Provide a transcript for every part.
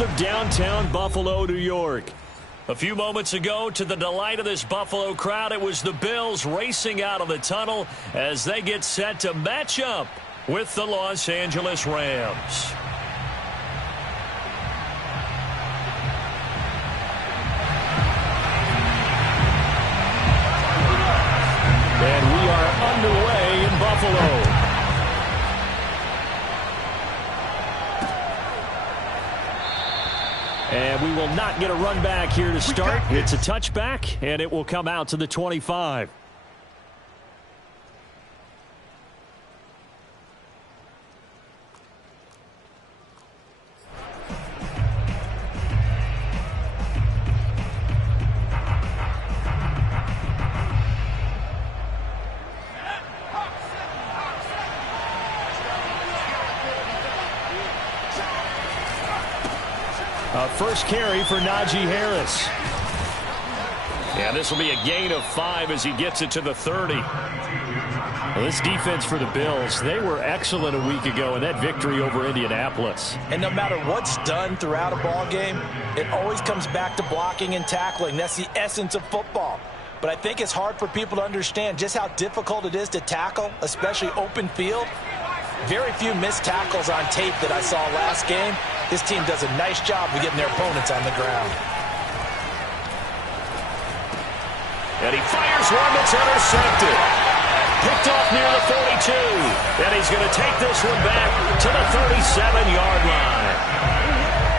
Of downtown Buffalo, New York. A few moments ago, to the delight of this Buffalo crowd, it was the Bills racing out of the tunnel as they get set to match up with the Los Angeles Rams. And we are underway in Buffalo. And we will not get a run back here to start. It's a touchback, and it will come out to the 25. First carry for Najee Harris. Yeah, this will be a gain of 5 as he gets it to the 30. Well, this defense for the Bills, they were excellent a week ago in that victory over Indianapolis. And no matter what's done throughout a ball game, it always comes back to blocking and tackling. That's the essence of football. But I think it's hard for people to understand just how difficult it is to tackle, especially open field. Very few missed tackles on tape that I saw last game. This team does a nice job of getting their opponents on the ground. And he fires one that's intercepted. Picked off near the 42. And he's going to take this one back to the 37-yard line.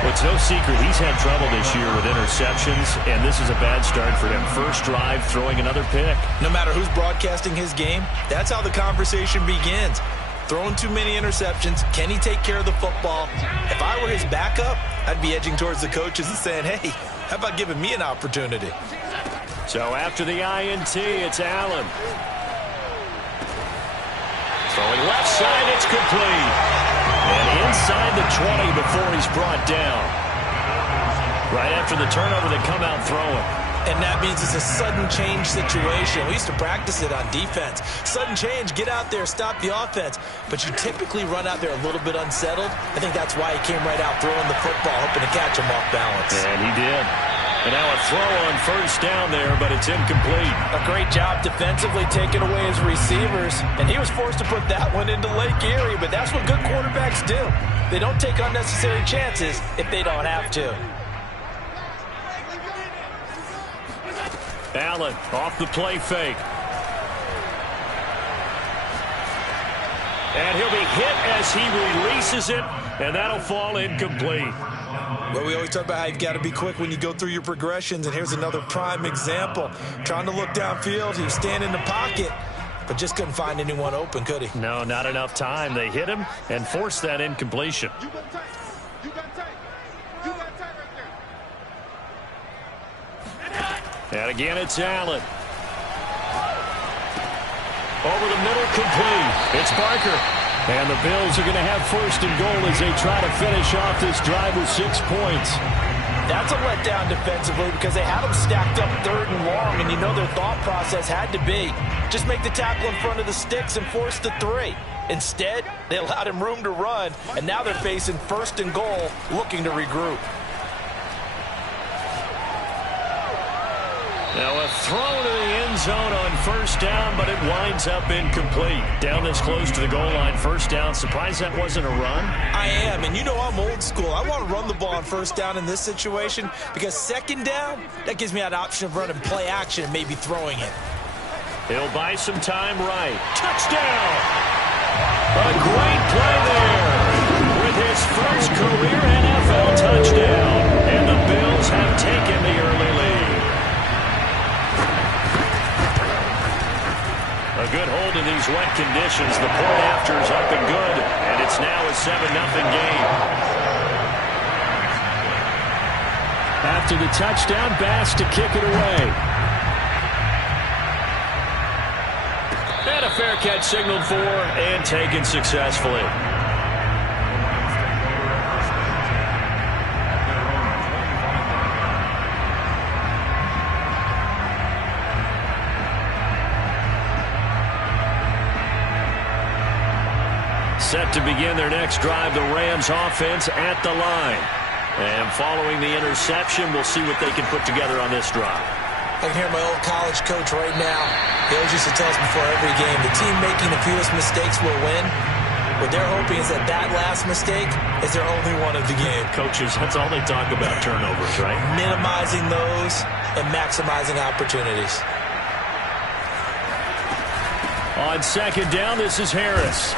Well, it's no secret he's had trouble this year with interceptions, and this is a bad start for him. First drive, throwing another pick. No matter who's broadcasting his game, that's how the conversation begins. Throwing too many interceptions. Can he take care of the football? If I were his backup, I'd be edging towards the coaches and saying, hey, how about giving me an opportunity? So after the INT, it's Allen. Throwing left side, it's complete. And inside the 20 before he's brought down. Right after the turnover, they come out throwing. And that means it's a sudden change situation. We used to practice it on defense. Sudden change, get out there, stop the offense. But you typically run out there a little bit unsettled. I think that's why he came right out throwing the football, hoping to catch him off balance. And he did. And now a throw on first down there, but it's incomplete. A great job defensively taking away his receivers. And he was forced to put that one into Lake Erie, but that's what good quarterbacks do. They don't take unnecessary chances if they don't have to. Allen off the play fake. And he'll be hit as he releases it, and that'll fall incomplete. Well, we always talk about how you've got to be quick when you go through your progressions, and here's another prime example. Trying to look downfield, he was standing in the pocket, but just couldn't find anyone open, could he? No, not enough time. They hit him and forced that incompletion. And again, it's Allen. Over the middle, complete. It's Barker. And the Bills are going to have first and goal as they try to finish off this drive with 6 points. That's a letdown defensively because they had them stacked up 3rd and long, and you know their thought process had to be just make the tackle in front of the sticks and force the 3. Instead, they allowed him room to run, and now they're facing first and goal, looking to regroup. Now a throw to the end zone on first down, but it winds up incomplete. Down this close to the goal line, first down. Surprised that wasn't a run? I am, and you know I'm old school. I want to run the ball on first down in this situation because second down, that gives me an option of running play action and maybe throwing it. He'll buy some time right. Touchdown! A great play there with his first career NFL touchdown. And the Bills have taken the early lead. A good hold in these wet conditions. The point after is up and good, and it's now a 7-0 game. After the touchdown, Bass to kick it away. And a fair catch signaled for and taken successfully. Set to begin their next drive, the Rams offense at the line. And following the interception, we'll see what they can put together on this drive. I can hear my old college coach right now. He always used to tell us before every game, the team making the fewest mistakes will win. What they're hoping is that last mistake is their only one of the game. Coaches, that's all they talk about, turnovers, right? Minimizing those and maximizing opportunities. On second down, this is Harris.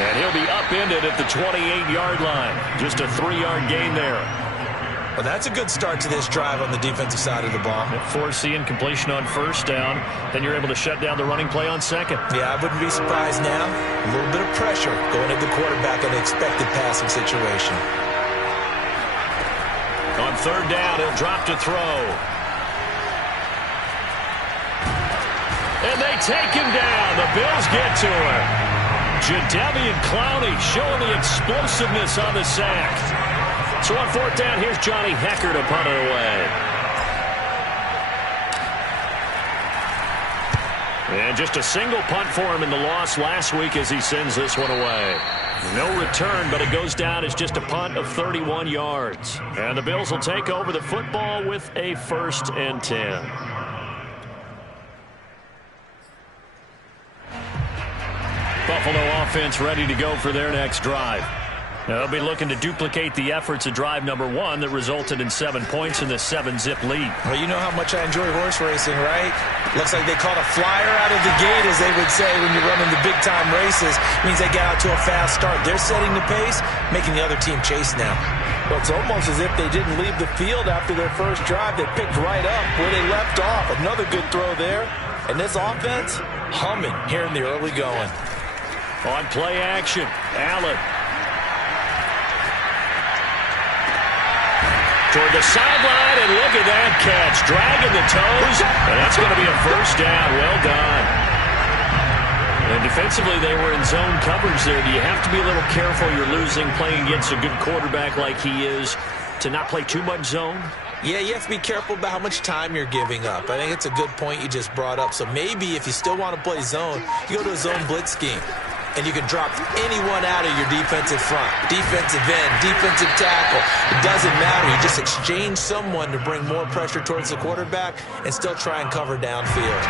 And he'll be upended at the 28-yard line. Just a 3-yard gain there. Well, that's a good start to this drive on the defensive side of the ball. Force the incompletion on first down. Then you're able to shut down the running play on second. Yeah, I wouldn't be surprised now. A little bit of pressure going at the quarterback in the expected passing situation. On third down, he'll drop to throw. And they take him down. The Bills get to him. Jadeveon Clowney showing the explosiveness on the sack. So on fourth down, here's Johnny Hecker to punt it away. And just a single punt for him in the loss last week as he sends this one away. No return, but it goes down as just a punt of 31 yards. And the Bills will take over the football with a 1st and 10. Buffalo offense ready to go for their next drive. They'll be looking to duplicate the efforts of drive number 1 that resulted in 7 points in the 7-zip lead. Well, you know how much I enjoy horse racing, right? Looks like they caught a flyer out of the gate, as they would say when you're running the big-time races. It means they get out to a fast start. They're setting the pace, making the other team chase now. Well, it's almost as if they didn't leave the field after their first drive. They picked right up where they left off. Another good throw there. And this offense, humming here in the early going. On play action, Allen. Toward the sideline, and look at that catch. Dragging the toes, and that's going to be a first down. Well done. And defensively, they were in zone coverage there. Do you have to be a little careful? You're losing, playing against a good quarterback like he is, to not play too much zone? Yeah, you have to be careful about how much time you're giving up. I think it's a good point you just brought up. So maybe if you still want to play zone, you go to a zone blitz scheme. And you can drop anyone out of your defensive front, defensive end, defensive tackle. It doesn't matter. You just exchange someone to bring more pressure towards the quarterback and still try and cover downfield.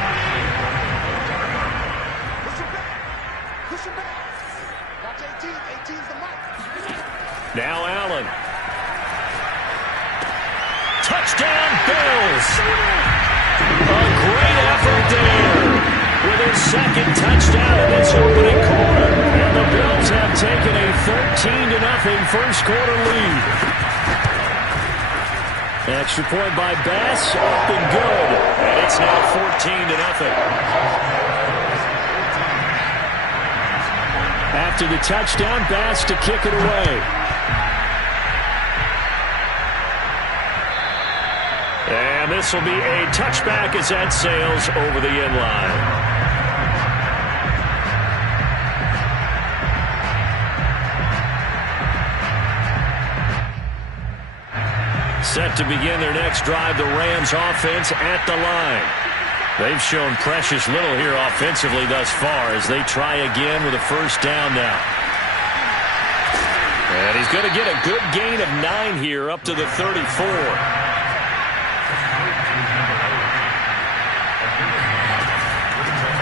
Now Allen. Touchdown, Bills. A great effort there. With his second touchdown in this opening quarter. And the Bills have taken a 13-0 first quarter lead. Extra point by Bass, up and good. And it's now 14-0. After the touchdown, Bass to kick it away. And this will be a touchback as that sails over the end line. Set to begin their next drive, the Rams offense at the line. They've shown precious little here offensively thus far as they try again with a first down now. And he's going to get a good gain of 9 here up to the 34.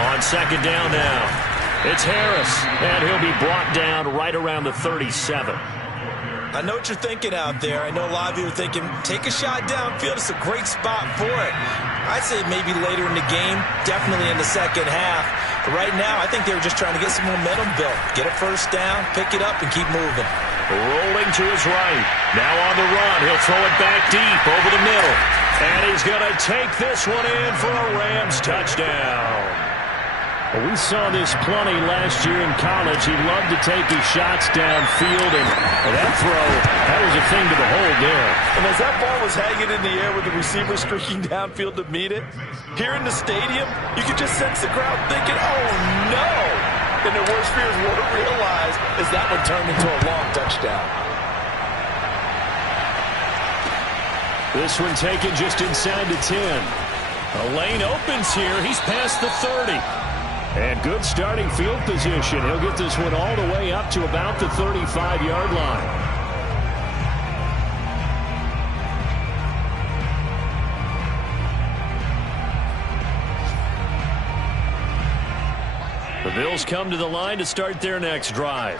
On second down now, it's Harris, and he'll be brought down right around the 37. I know what you're thinking out there. I know a lot of you are thinking, take a shot downfield. It's a great spot for it. I'd say maybe later in the game, definitely in the second half. But right now, I think they were just trying to get some momentum built. Get a first down, pick it up, and keep moving. Rolling to his right. Now on the run. He'll throw it back deep over the middle. And he's going to take this one in for a Rams touchdown. We saw this plenty last year in college. He loved to take his shots downfield, and that throw, that was a thing to behold there. And as that ball was hanging in the air with the receiver streaking downfield to meet it, here in the stadium, you could just sense the crowd thinking, oh, no! And their worst fears were realized as that one turned into a long touchdown. This one taken just inside the 10. A lane opens here. He's past the 30. And good starting field position. He'll get this one all the way up to about the 35-yard line. The Bills come to the line to start their next drive.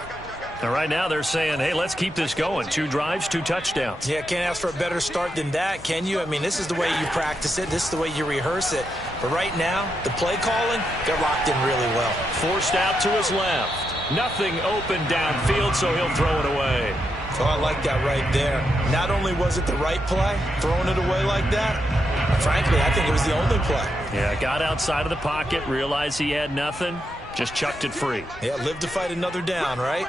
And right now they're saying, hey, let's keep this going. 2 drives, 2 touchdowns. Yeah, can't ask for a better start than that, can you? I mean, this is the way you practice it. This is the way you rehearse it. But right now, the play calling, they're locked in really well. Forced out to his left. Nothing open downfield, so he'll throw it away. Oh, I like that right there. Not only was it the right play, throwing it away like that, frankly, I think it was the only play. Yeah, got outside of the pocket, realized he had nothing, just chucked it free. Yeah, live to fight another down, right?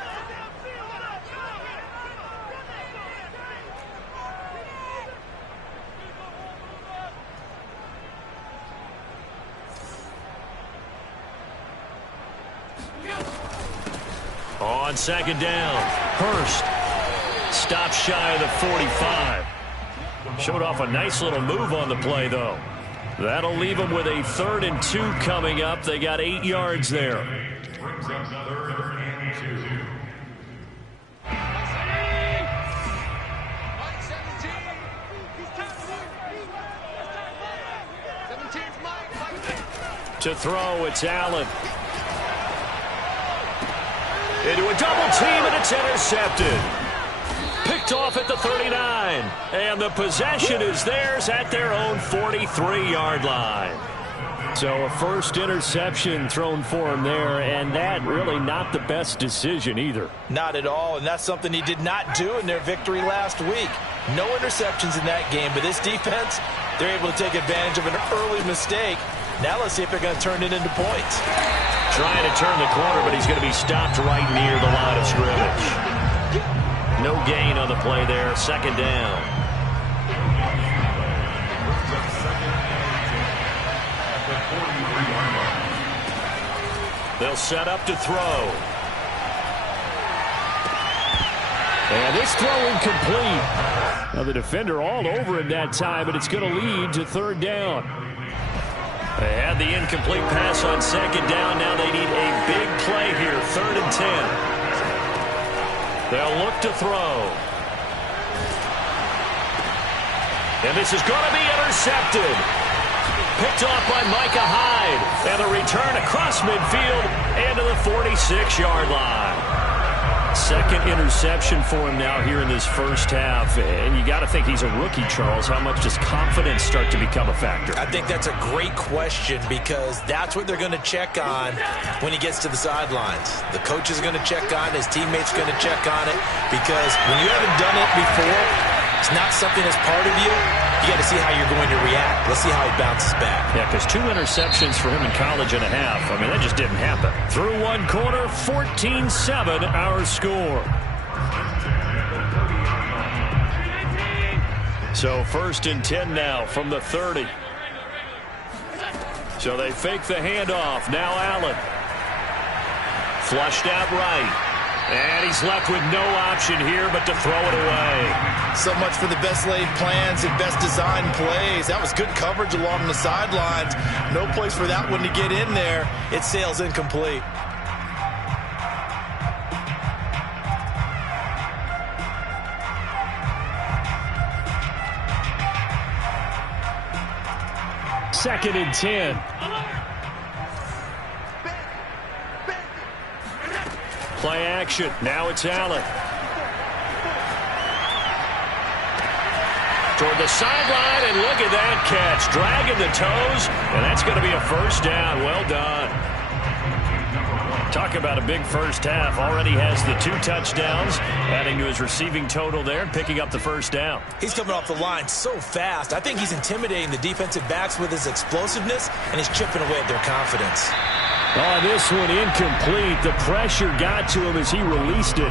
On second down, Hurst stops shy of the 45. Showed off a nice little move on the play, though. That'll leave them with a 3rd and 2 coming up. They got 8 yards there. To throw, it's Allen. Into a double team, and it's intercepted. Picked off at the 39. And the possession is theirs at their own 43-yard line. So a first interception thrown for him there, and that really not the best decision either. Not at all, and that's something he did not do in their victory last week. No interceptions in that game, but this defense, they're able to take advantage of an early mistake. Now let's see if they're going to turn it into points. Trying to turn the corner, but he's going to be stopped right near the line of scrimmage. No gain on the play there. Second down. They'll set up to throw. And this throw incomplete. Now the defender all over him that time, but it's going to lead to 3rd down. They had the incomplete pass on second down. Now they need a big play here. 3rd and 10. They'll look to throw. And this is going to be intercepted. Picked off by Micah Hyde. And a return across midfield and to the 46-yard line. 2nd interception for him now here in this first half. And you got to think he's a rookie, Charles. How much does confidence start to become a factor? I think that's a great question because that's what they're going to check on when he gets to the sidelines. The coach is going to check on it. His teammates are going to check on it because when you haven't done it before, it's not something that's part of you. You got to see how you're going to react. Let's see how he bounces back. Yeah, because 2 interceptions for him in college and a half. I mean, that just didn't happen. Through one corner, 14-7 our score. So 1st and 10 now from the 30. So they fake the handoff. Now Allen. Flushed out right. And he's left with no option here but to throw it away. So much for the best laid plans and best designed plays. That was good coverage along the sidelines. No place for that one to get in there. It sails incomplete. Second and 10. Play action. Now it's Allen. Toward the sideline, and look at that catch. Dragging the toes, and that's going to be a first down. Well done. Talk about a big first half. Already has the 2 touchdowns, adding to his receiving total there, picking up the first down. He's coming off the line so fast. I think he's intimidating the defensive backs with his explosiveness, and he's chipping away at their confidence. Oh, this one incomplete. The pressure got to him as he released it.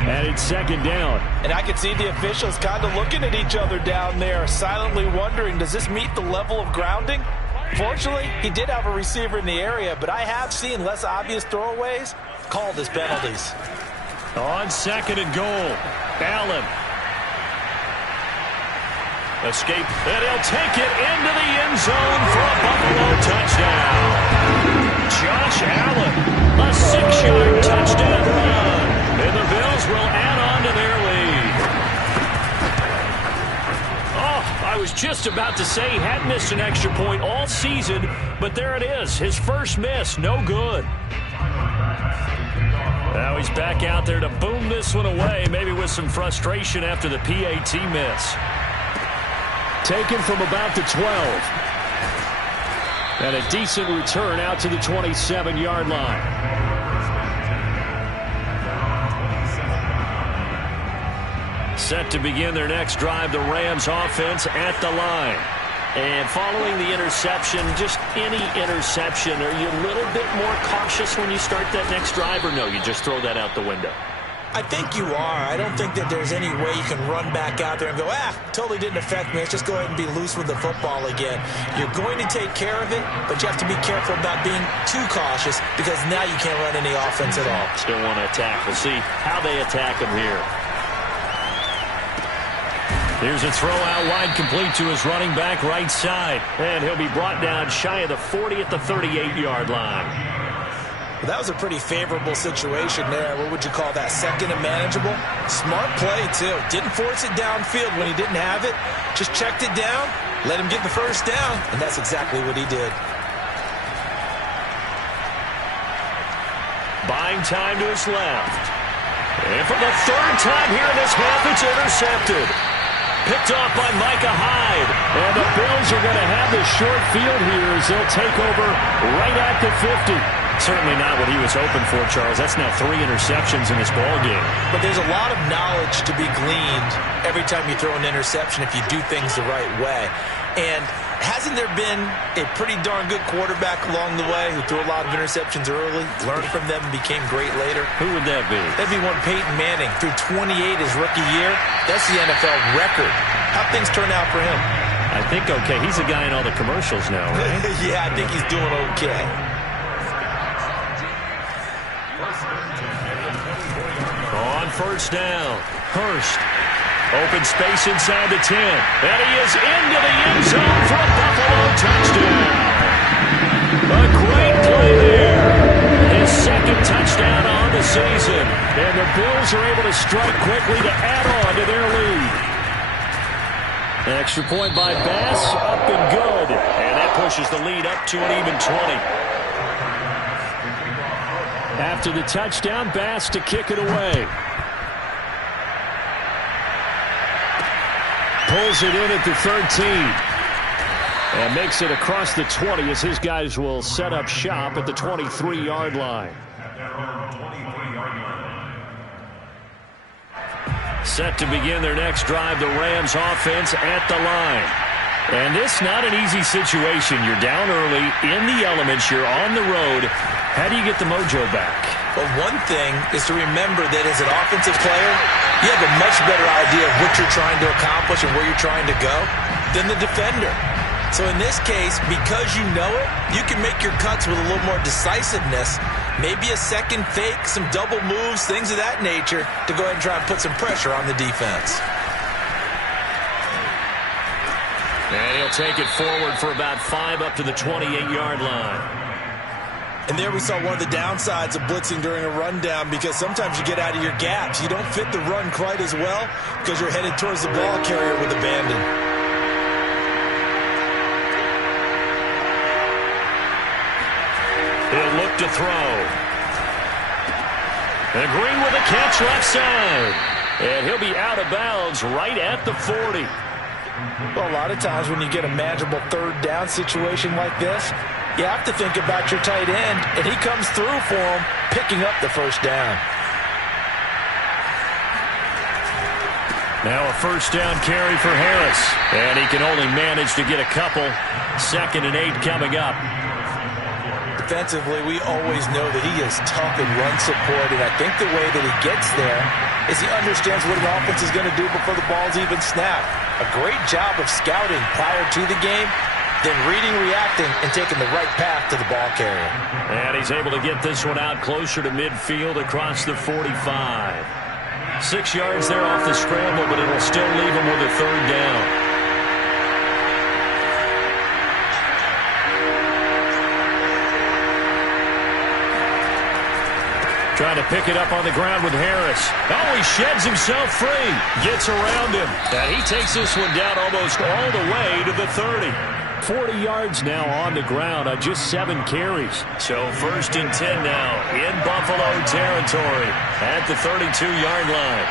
And it's second down. And I could see the officials kind of looking at each other down there, silently wondering, does this meet the level of grounding? Fortunately, he did have a receiver in the area, but I have seen less obvious throwaways called as penalties. On 2nd and goal, Allen. Escape, and he'll take it into the end zone for a Buffalo touchdown. Josh Allen, a 6-yard touchdown run. And the Bills will add on to their lead. Oh, I was just about to say he hadn't missed an extra point all season, but there it is. His first miss, no good. he's back out there to boom this one away, maybe with some frustration after the PAT miss. Taken from about the 12. And a decent return out to the 27-yard line. Set to begin their next drive, the Rams offense at the line. And following the interception, just any interception, are you a little bit more cautious when you start that next drive, or no, you just throw that out the window? I think you are. I don't think that there's any way you can run back out there and go, totally didn't affect me. Let's just go ahead and be loose with the football again. You're going to take care of it, but you have to be careful about being too cautious because now you can't run any offense at all. Still want to attack. We'll see how they attack him here. Here's a throw out wide, complete to his running back right side. And he'll be brought down shy of the 40 at the 38-yard line. Well, that was a pretty favorable situation there. What would you call that? Second and manageable? Smart play, too. Didn't force it downfield when he didn't have it. Just checked it down, let him get the first down, and that's exactly what he did. Buying time to his left. And for the third time here in this half, it's intercepted. Picked off by Micah Hyde. And the Bills are going to have this short field here as they'll take over right at the 50. Certainly not what he was hoping for, Charles. That's now 3 interceptions in this ballgame. But there's a lot of knowledge to be gleaned every time you throw an interception if you do things the right way. And hasn't there been a pretty darn good quarterback along the way who threw a lot of interceptions early, learned from them, and became great later? Who would that be? That'd be one Peyton Manning. Threw 28 his rookie year. That's the NFL record. How'd things turn out for him? I think okay. He's a guy in all the commercials now, right? Yeah, I think he's doing okay. On first down, Hurst. Open space inside the 10. And he is into the end zone for a Buffalo touchdown. A great play there. His second touchdown on the season. And the Bills are able to strike quickly to add on to their lead. Extra point by Bass, up and good. And that pushes the lead up to an even 20. After the touchdown, Bass to kick it away. Pulls it in at the 13. And makes it across the 20 as his guys will set up shop at the 23-yard line. Set to begin their next drive, the Rams offense at the line. And this not an easy situation. You're down early, in the elements, you're on the road. How do you get the mojo back? Well, one thing is to remember that as an offensive player, you have a much better idea of what you're trying to accomplish and where you're trying to go than the defender. So in this case, because you know it, you can make your cuts with a little more decisiveness. Maybe a second fake, some double moves, things of that nature to go ahead and try and put some pressure on the defense. And he'll take it forward for about 5 up to the 28-yard line. And there we saw one of the downsides of blitzing during a rundown because sometimes you get out of your gaps. You don't fit the run quite as well because you're headed towards the ball carrier with abandon. He'll look to throw. And Green with a catch left side. And he'll be out of bounds right at the 40. Well, a lot of times when you get a manageable third down situation like this, you have to think about your tight end, and he comes through for him, picking up the first down. Now a first down carry for Harris. And he can only manage to get a couple. 2nd and 8 coming up. Defensively, we always know that he is tough in run support, and I think the way that he gets there is he understands what an offense is going to do before the ball's even snapped. A great job of scouting prior to the game, then reading, reacting, and taking the right path to the ball carrier. And he's able to get this one out closer to midfield across the 45. 6 yards there off the scramble, but it'll still leave him with a third down. Trying to pick it up on the ground with Harris. Oh, he sheds himself free. Gets around him. And he takes this one down almost all the way to the 30. 40 yards now on the ground on just 7 carries. So 1st and 10 now in Buffalo territory at the 32-yard line.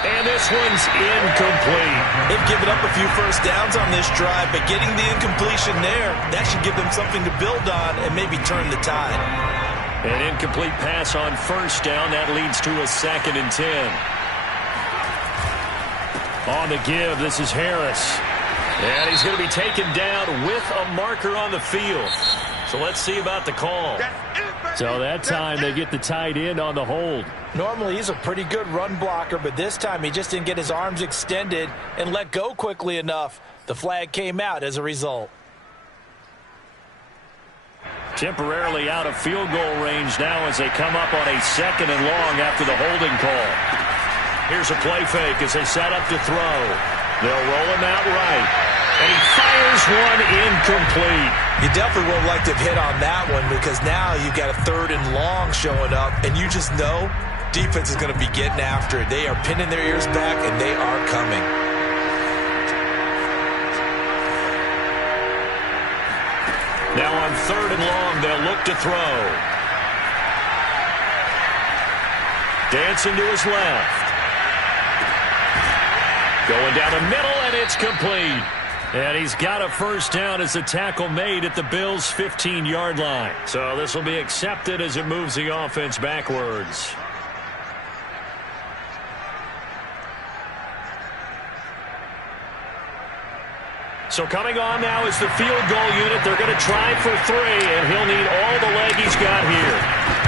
And this one's incomplete. They've given up a few first downs on this drive, but getting the incompletion there, that should give them something to build on and maybe turn the tide. An incomplete pass on 1st down. That leads to a 2nd and 10. On the give, this is Harris. And he's going to be taken down with a marker on the field. So let's see about the call. So that time they get the tight end on the hold. Normally he's a pretty good run blocker, but this time he just didn't get his arms extended and let go quickly enough. The flag came out as a result. Temporarily out of field goal range now as they come up on a 2nd and long after the holding call. Here's a play fake as they set up to throw. They'll roll him out right. And he fires one incomplete. You definitely would have liked to have hit on that one because now you've got a 3rd and long showing up, and you just know defense is going to be getting after it. They are pinning their ears back, and they are coming. Now on 3rd and long, they'll look to throw. Dancing to his left. Going down the middle, and it's complete. And he's got a 1st down as the tackle made at the Bills' 15-yard line. So this will be accepted as it moves the offense backwards. So coming on now is the field goal unit. They're going to try for 3, and he'll need all the leg he's got here.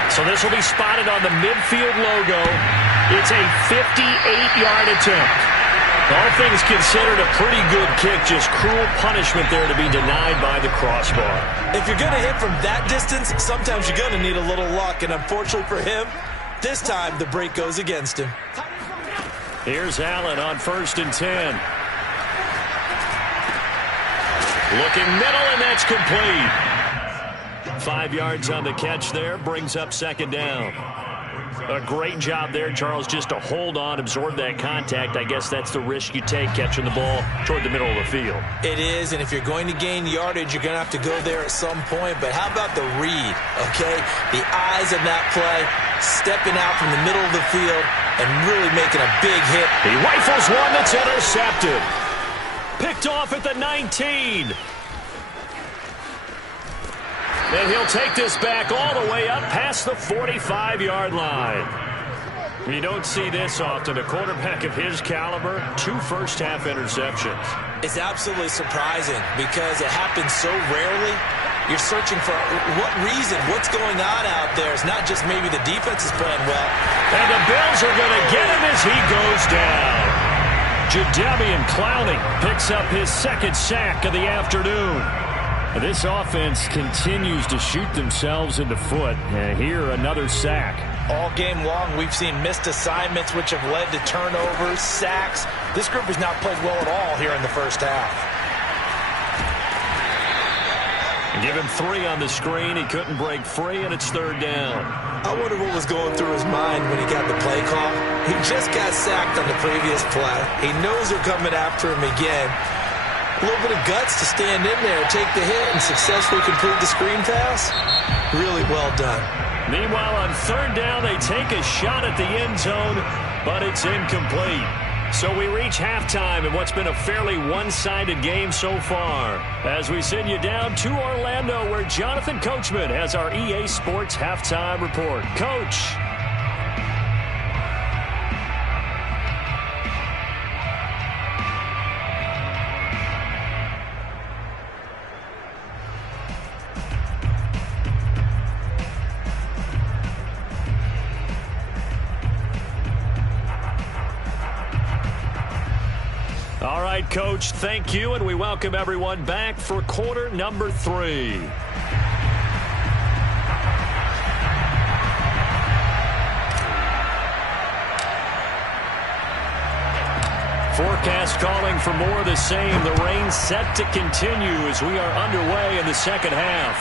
So this will be spotted on the midfield logo. It's a 58-yard attempt. All things considered, a pretty good kick, just cruel punishment there to be denied by the crossbar. If you're going to hit from that distance, sometimes you're going to need a little luck, and unfortunately for him, this time the break goes against him. Here's Allen on 1st and 10. Looking middle, and that's complete. 5 yards on the catch there, brings up 2nd down. A great job there, Charles, just to hold on, absorb that contact. I guess that's the risk you take catching the ball toward the middle of the field. It is, and if you're going to gain yardage, you're going to have to go there at some point. But how about the read, okay? The eyes of that play, stepping out from the middle of the field and really making a big hit. He rifles one that's intercepted. Picked off at the 19. And he'll take this back all the way up past the 45-yard line. You don't see this often. A quarterback of his caliber, 2 first-half interceptions. It's absolutely surprising because it happens so rarely. You're searching for what reason, what's going on out there. It's not just maybe the defense is playing well. And the Bills are going to get him as he goes down. Jadeveon Clowney picks up his 2nd sack of the afternoon. This offense continues to shoot themselves in the foot. And here, another sack. All game long, we've seen missed assignments, which have led to turnovers, sacks. This group has not played well at all here in the first half. Give him 3 on the screen. He couldn't break free, and it's 3rd down. I wonder what was going through his mind when he got the play call. He just got sacked on the previous play. He knows they're coming after him again. A little bit of guts to stand in there, take the hit, and successfully complete the screen pass. Really well done. Meanwhile, on 3rd down, they take a shot at the end zone, but it's incomplete. So we reach halftime in what's been a fairly one-sided game so far. As we send you down to Orlando, where Jonathan Coachman has our EA Sports Halftime Report. Coach. All right, Coach, thank you, and we welcome everyone back for quarter number 3. Forecast calling for more of the same. The rain set to continue as we are underway in the second half.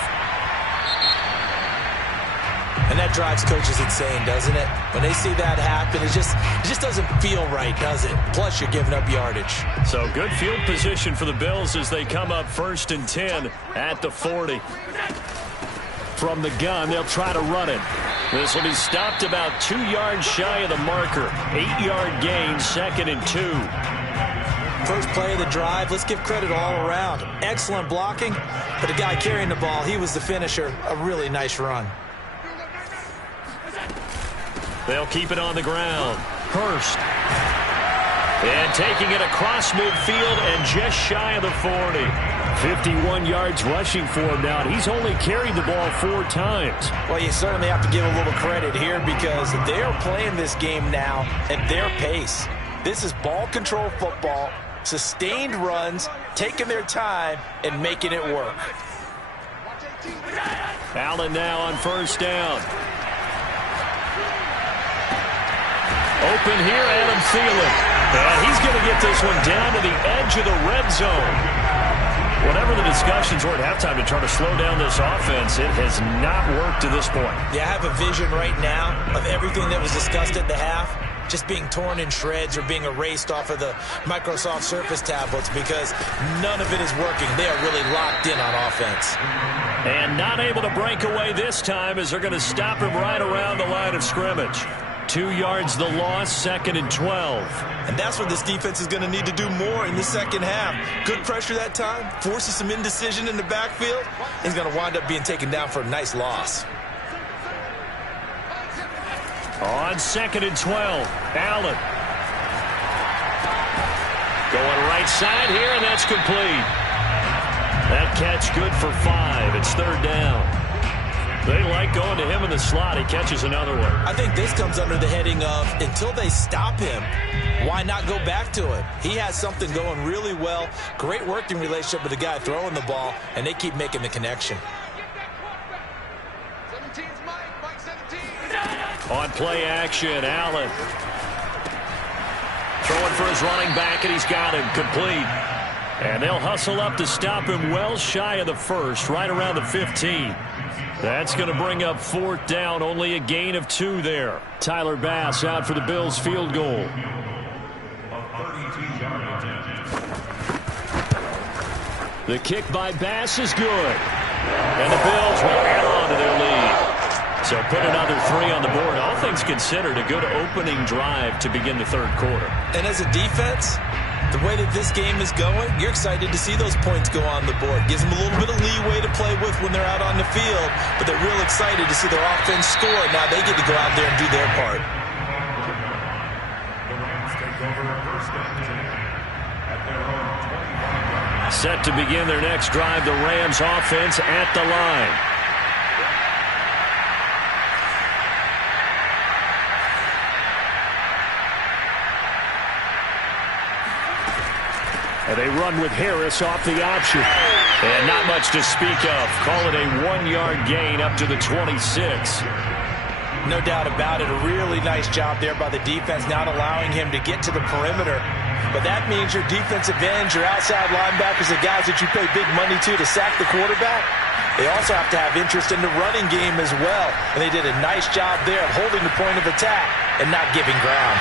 And that drives coaches insane, doesn't it? When they see that happen, it just doesn't feel right, does it? Plus, you're giving up yardage. So good field position for the Bills as they come up 1st and 10 at the 40. From the gun, they'll try to run it. This will be stopped about 2 yards shy of the marker. 8-yard gain, 2nd and 2. First play of the drive, let's give credit all around. Excellent blocking, but the guy carrying the ball, he was the finisher. A really nice run. They'll keep it on the ground. Hurst. And taking it across midfield and just shy of the 40. 51 yards rushing for him now. He's only carried the ball 4 times. Well, you certainly have to give a little credit here because they're playing this game now at their pace. This is ball control football, sustained runs, taking their time, and making it work. Allen now on 1st down. Open here, Adam Thielen. And he's going to get this one down to the edge of the red zone. Whatever the discussions were at halftime to try to slow down this offense, it has not worked to this point. Yeah, I have a vision right now of everything that was discussed at the half just being torn in shreds or being erased off of the Microsoft Surface tablets because none of it is working. They are really locked in on offense. And not able to break away this time as they're going to stop him right around the line of scrimmage. 2 yards the loss, 2nd and 12. And that's what this defense is going to need to do more in the second half. Good pressure that time, forces some indecision in the backfield. He's going to wind up being taken down for a nice loss. On 2nd and 12, Allen. Going right side here, and that's complete. That catch good for 5. It's 3rd down. They like going to him in the slot. He catches another one. I think this comes under the heading of until they stop him, why not go back to it? He has something going really well. Great working relationship with the guy throwing the ball, and they keep making the connection. On play action, Allen. Throwing for his running back, and he's got him complete. And they'll hustle up to stop him well shy of the 1st, right around the 15. That's going to bring up 4th down, only a gain of 2 there. Tyler Bass out for the Bills field goal. The kick by Bass is good. And the Bills will add on to their lead. So put another 3 on the board. All things considered, a good opening drive to begin the 3rd quarter. And as a defense, the way that this game is going, you're excited to see those points go on the board. Gives them a little bit of leeway to play with when they're out on the field, but they're real excited to see their offense score. Now they get to go out there and do their part. Set to begin their next drive, the Rams offense at the line. And they run with Harris off the option. And not much to speak of. Call it a 1-yard gain up to the 26. No doubt about it. A really nice job there by the defense, not allowing him to get to the perimeter. But that means your defensive ends, your outside linebackers, the guys that you pay big money to sack the quarterback, they also have to have interest in the running game as well. And they did a nice job there of holding the point of attack and not giving ground.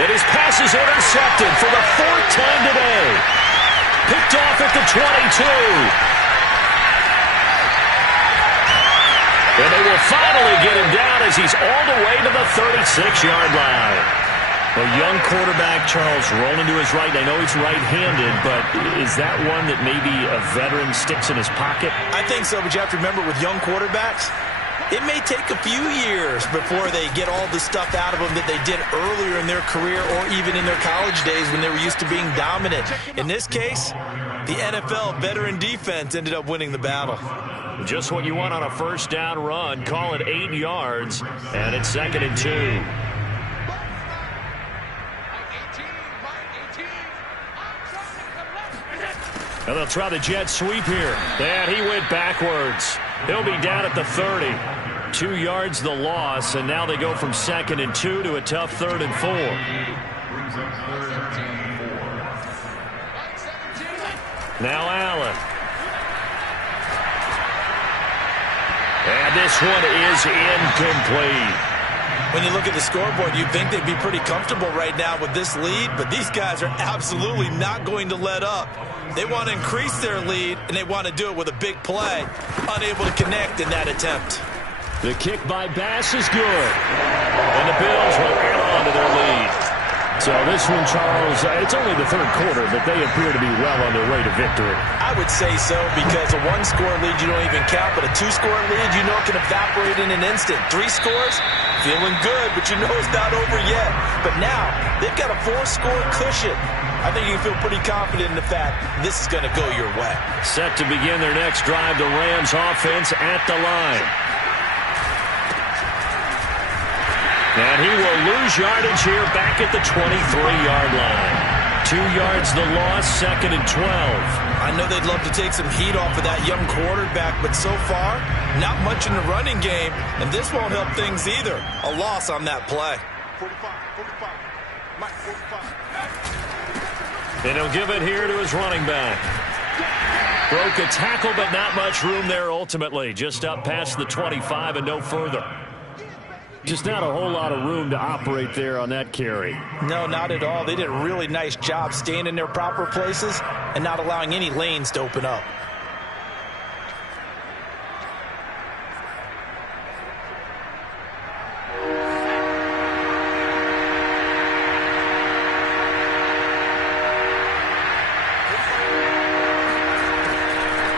And his pass is intercepted for the 4th time today. Picked off at the 22. And they will finally get him down as he's all the way to the 36-yard line. A young quarterback, Charles, rolling to his right. I know he's right-handed, but is that one that maybe a veteran sticks in his pocket? I think so, but you have to remember with young quarterbacks, it may take a few years before they get all the stuff out of them that they did earlier in their career or even in their college days when they were used to being dominant. In this case, the NFL veteran defense ended up winning the battle. Just what you want on a 1st down run. Call it 8 yards, and it's 2nd and 2. And they'll try the jet sweep here. And he went backwards. He'll be down at the 30. 2 yards the loss, and now they go from 2nd and 2 to a tough 3rd and 4. Now Allen. And this one is incomplete. When you look at the scoreboard, you'd think they'd be pretty comfortable right now with this lead, but these guys are absolutely not going to let up. They want to increase their lead, and they want to do it with a big play. Unable to connect in that attempt. The kick by Bass is good. And the Bills will add on to their lead. So this one, Charles, it's only the third quarter, but they appear to be well on their way to victory. I would say so, because a one-score lead you don't even count, but a two-score lead you know can evaporate in an instant. 3 scores, feeling good, but you know it's not over yet. But now, they've got a 4-score cushion. I think you can feel pretty confident in the fact this is going to go your way. Set to begin their next drive, the Rams offense at the line. And he will lose yardage here back at the 23-yard line. 2 yards the loss, 2nd and 12. I know they'd love to take some heat off of that young quarterback, but so far, not much in the running game, and this won't help things either. A loss on that play. 45, Mike, 45. And he'll give it here to his running back. Broke a tackle, but not much room there ultimately. Just up past the 25 and no further. Just not a whole lot of room to operate there on that carry. No, not at all. They did a really nice job staying in their proper places and not allowing any lanes to open up.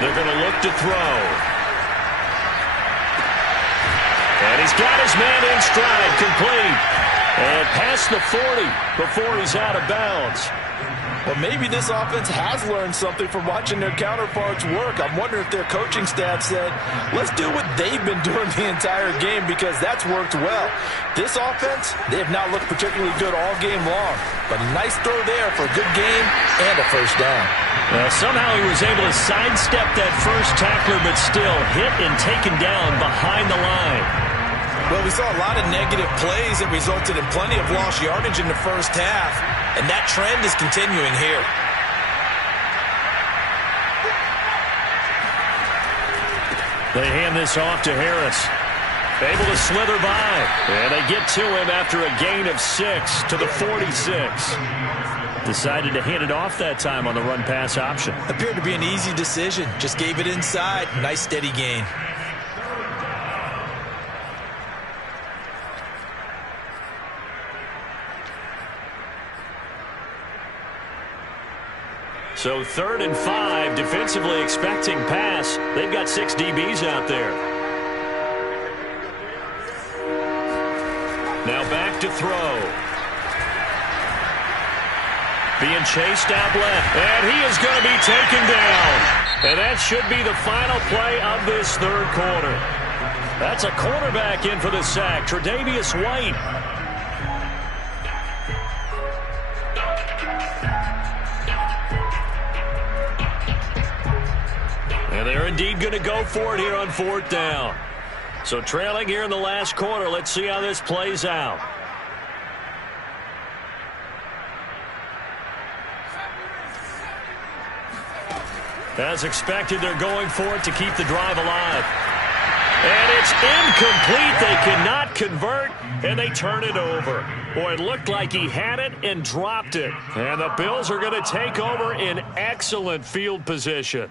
They're going to look to throw. And he's got his man in stride, complete. And past the 40 before he's out of bounds. Well, maybe this offense has learned something from watching their counterparts work. I'm wondering if their coaching staff said, let's do what they've been doing the entire game, because that's worked well. This offense, they have not looked particularly good all game long. But a nice throw there for a good game and a first down. Well, somehow he was able to sidestep that first tackler, but still hit and taken down behind the line. Well, we saw a lot of negative plays that resulted in plenty of lost yardage in the first half, and that trend is continuing here. They hand this off to Harris. Able to slither by, and they get to him after a gain of 6 to the 46. Decided to hand it off that time on the run-pass option. Appeared to be an easy decision. Just gave it inside. Nice, steady gain. So 3rd and 5, defensively expecting pass. They've got 6 DBs out there. Now back to throw. Being chased out left. And he is going to be taken down. And that should be the final play of this 3rd quarter. That's a cornerback in for the sack, Tre'Davious White. And they're indeed going to go for it here on 4th down. So trailing here in the last quarter. Let's see how this plays out. As expected, they're going for it to keep the drive alive. And it's incomplete. They cannot convert, and they turn it over. Boy, it looked like he had it and dropped it. And the Bills are going to take over in excellent field position.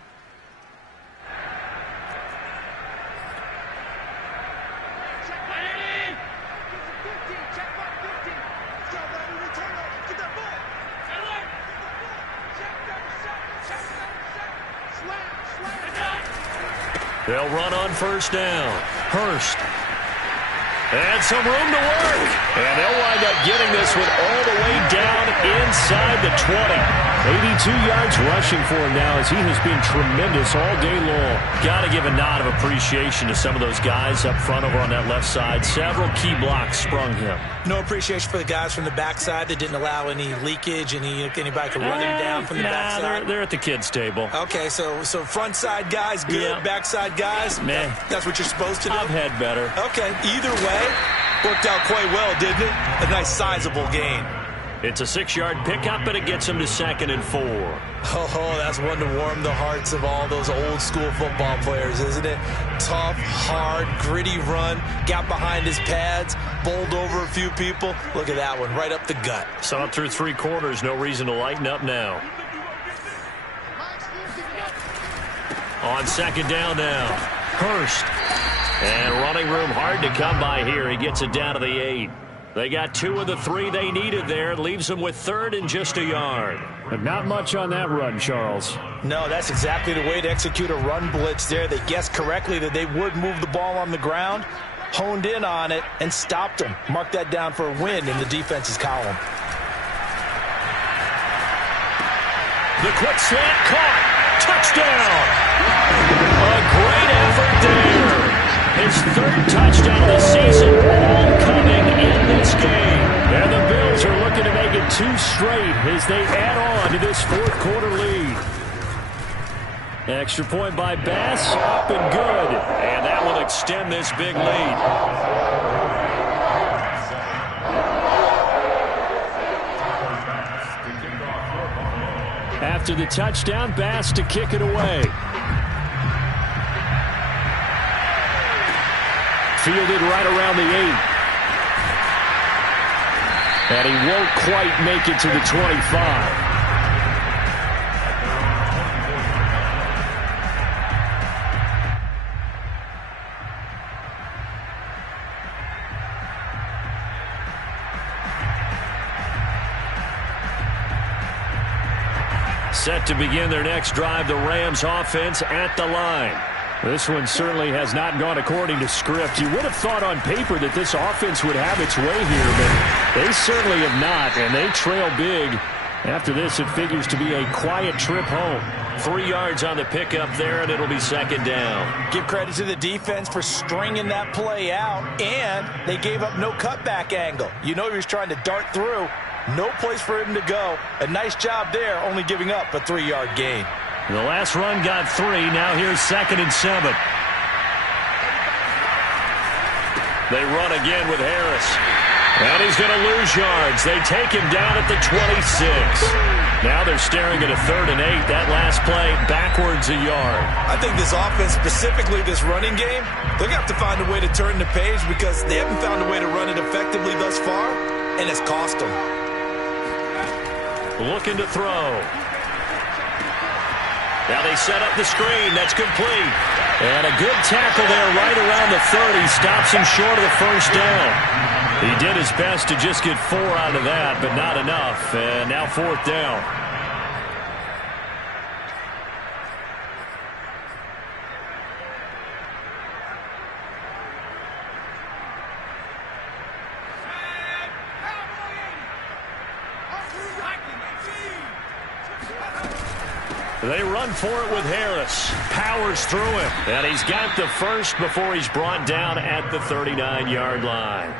They'll run on 1st down. Hurst. And some room to work. And they'll wind up getting this one all the way down inside the 20. 82 yards rushing for him now, as he has been tremendous all day long. Got to give a nod of appreciation to some of those guys up front over on that left side. Several key blocks sprung him. No appreciation for the guys from the backside that didn't allow any leakage, anybody could run him down from the backside. They're at the kids' table. Okay, so front side guys good, Yeah. backside guys, Meh. That's what you're supposed to do? I've had better. Okay, either way, worked out quite well, didn't it? A nice sizable gain. It's a 6-yard pickup, and it gets him to 2nd and 4. Oh, that's one to warm the hearts of all those old-school football players, isn't it? Tough, hard, gritty run, got behind his pads, bowled over a few people. Look at that one, right up the gut. Saw it through 3 quarters, no reason to lighten up now. On 2nd down now, Hurst. And running room hard to come by here. He gets it down to the 8. They got 2 of the 3 they needed there. Leaves them with 3rd and just a yard. But not much on that run, Charles. No, that's exactly the way to execute a run blitz there. They guessed correctly that they would move the ball on the ground, honed in on it, and stopped them. Mark that down for a win in the defense's column. The quick slant caught. Touchdown. A great effort there. His 3rd touchdown of the season, all coming in this game. And the Bills are looking to make it 2 straight as they add on to this 4th quarter lead. Extra point by Bass, up and good. And that will extend this big lead. After the touchdown, Bass to kick it away. Fielded right around the 8. And he won't quite make it to the 25. Set to begin their next drive, the Rams offense at the line. This one certainly has not gone according to script. You would have thought on paper that this offense would have its way here, but they certainly have not, and they trail big. After this, it figures to be a quiet trip home. 3 yards on the pickup there, and it'll be 2nd down. Give credit to the defense for stringing that play out, and they gave up no cutback angle. You know he was trying to dart through. No place for him to go. A nice job there, only giving up a 3-yard gain. The last run got 3. Now here's 2nd and 7. They run again with Harris. And he's going to lose yards. They take him down at the 26. Now they're staring at a 3rd and 8. That last play, backwards a yard. I think this offense, specifically this running game, they're going to have to find a way to turn the page because they haven't found a way to run it effectively thus far, and it's cost them. Looking to throw. Now they set up the screen. That's complete. And a good tackle there right around the 30. Stops him short of the 1st down. He did his best to just get 4 out of that, but not enough. And now 4th down. They run for it with Harris. Powers through him. And he's got the 1st before he's brought down at the 39-yard line.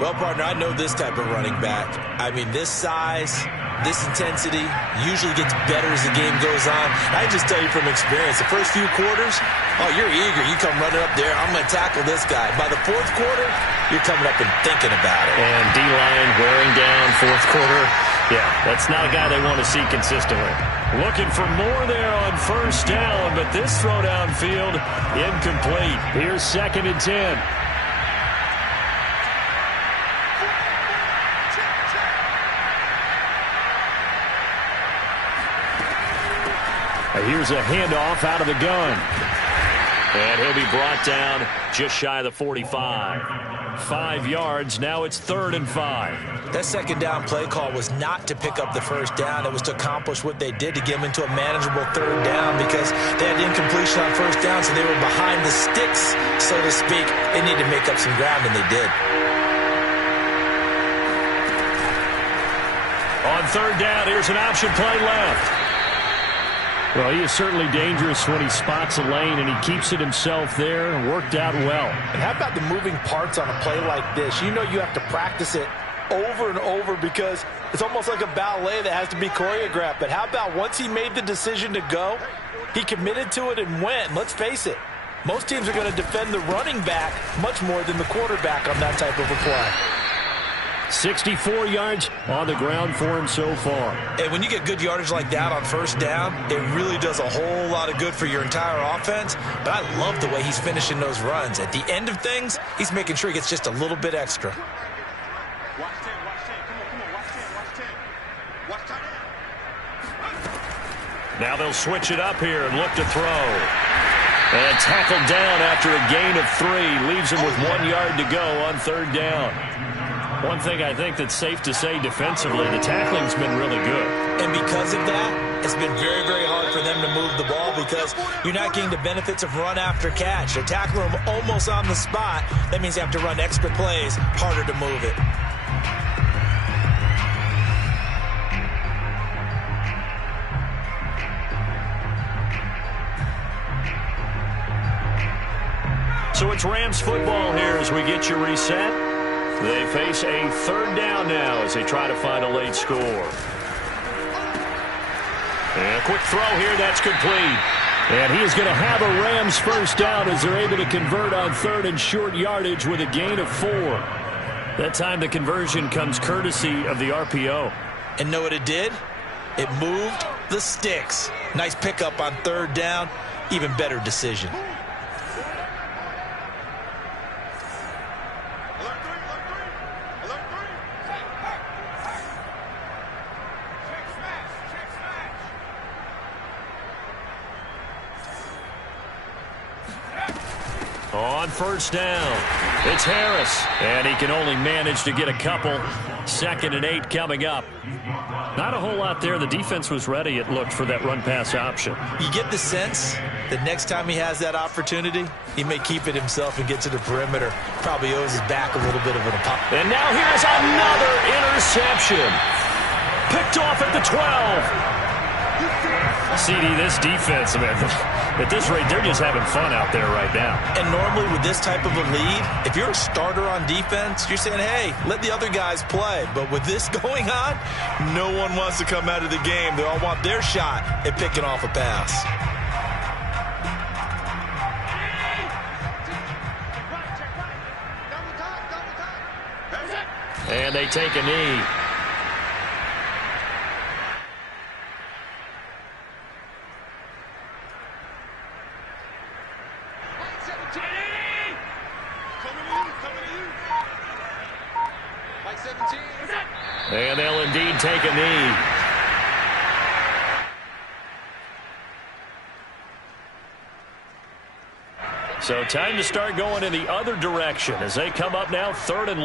Well, partner, I know this type of running back. I mean, this size, this intensity usually gets better as the game goes on. I just tell you from experience, the first few quarters, oh, you're eager. You come running up there, I'm going to tackle this guy. By the 4th quarter, you're coming up and thinking about it. And D-line wearing down 4th quarter. Yeah, that's not a guy they want to see consistently. Looking for more there on 1st down, but this throw downfield incomplete. Here's 2nd and 10. Here's a handoff out of the gun. And he'll be brought down just shy of the 45. 5 yards. Now it's 3rd and 5. That 2nd down play call was not to pick up the 1st down. It was to accomplish what they did to get them into a manageable 3rd down because they had incompletion on 1st down, so they were behind the sticks, so to speak. They needed to make up some ground, and they did. On 3rd down, here's an option play left. Well, he is certainly dangerous when he spots a lane, and he keeps it himself there and worked out well. And how about the moving parts on a play like this? You know you have to practice it over and over because it's almost like a ballet that has to be choreographed. But how about once he made the decision to go, he committed to it and went. Let's face it, most teams are going to defend the running back much more than the quarterback on that type of a play. 64 yards on the ground for him so far. And when you get good yardage like that on first down, it really does a whole lot of good for your entire offense. But I love the way he's finishing those runs. At the end of things, he's making sure he gets just a little bit extra. Watch 10, watch 10. Come on, watch 10, watch 10. Watch 10. Now they'll switch it up here and look to throw. And tackled down after a gain of 3. Leaves him with 1 yard to go on third down. One thing I think that's safe to say defensively, the tackling's been really good. And because of that, it's been very, very hard for them to move the ball because you're not getting the benefits of run after catch. They're tackling them almost on the spot. That means they have to run extra plays, harder to move it. So it's Rams football here as we get you reset. They face a third down now as they try to find a late score. And a quick throw here, that's complete. And he is going to have a Rams first down as they're able to convert on third and short yardage with a gain of 4. That time the conversion comes courtesy of the RPO. And know what it did? It moved the sticks. Nice pickup on third down. Even better decision. On first down, it's Harris. And he can only manage to get a couple. 2nd and 8 coming up. Not a whole lot there. The defense was ready, it looked, for that run-pass option. You get the sense that next time he has that opportunity, he may keep it himself and get to the perimeter. Probably owes his back a little bit of an apology. And now here's another interception. Picked off at the 12. CD, this defense, man, at this rate, they're just having fun out there right now. And normally with this type of a lead, if you're a starter on defense, you're saying, hey, let the other guys play. But with this going on, no one wants to come out of the game. They all want their shot at picking off a pass. And they take a knee. And they'll indeed take a knee. So time to start going in the other direction as they come up now 3rd and long.